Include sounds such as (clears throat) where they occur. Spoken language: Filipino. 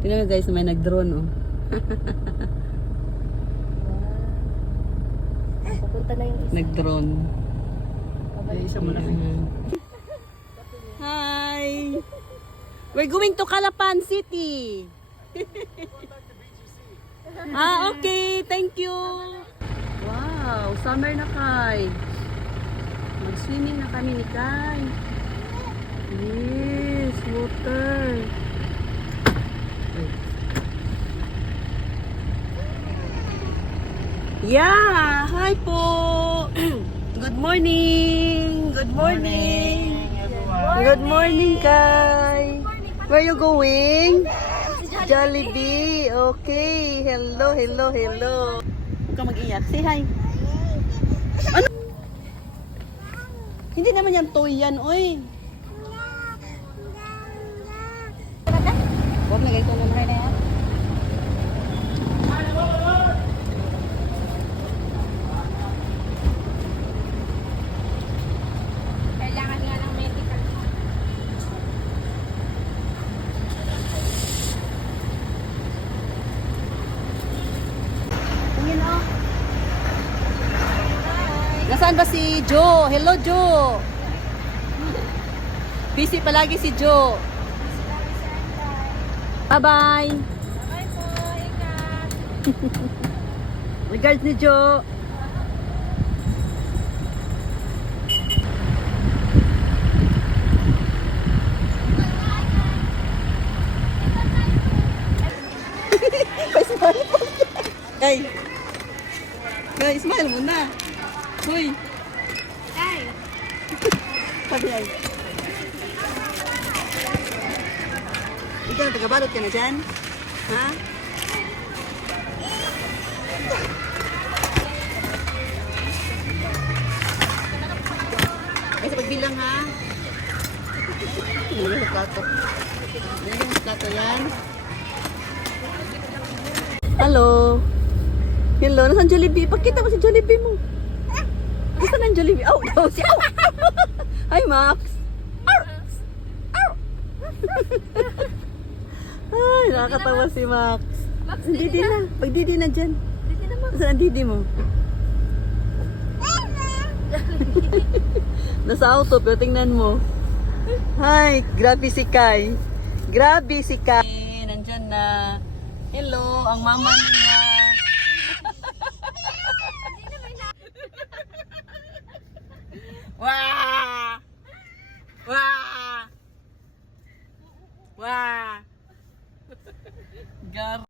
Tingnan guys, may nag-drone oh. Pupunta na yung isa. Nag-drone. Pabalik. Isa mo Hi! We're going to Calapan City. ah, okay. Thank you. Wow, summer na kay. Mag-swimming na kami ni Kai. Yes, water. Yeah, hi po. (clears throat) Good morning. Good morning. Good morning, Kai. Where you going? Jollibee. Okay. Hello, hello, hello. Ka mag-iyak. Say hi. Ano? Hindi naman yan toy yan, oy. Huwag na ganito naman na yan. Kailangan nga ng medical. Tingin oh. Nasaan ba si Joe? Hello, Joe. Busy palagi si Joe. Bye-bye. Bye po, ingat. (laughs) Regards ni Joe. Ay. Kaya smile mo na. Hoy. Ay, Sabi ay. Ikaw, tagabalot ka na dyan? Ha? Ay, sa pagbilang ha? Hindi sa plato. Hindi sa plato yan. Hello. Hello, nasan Jollibee? Pakita mo si Jollibee mo. Ang Jollibee? Oh, oh, si Ow! Hi, Max. Ow! Ow! Ay, nakakatawa si Max. Max, Ang didi na. Pag didi na dyan. Didi na, Max. Ang didi mo? (laughs) Nasa auto, pero tingnan mo. Hi, grabe si Kai. Grabe si Kai. Nandyan na. Hello, ang mama niya. Wah! Wah! Wah! Gar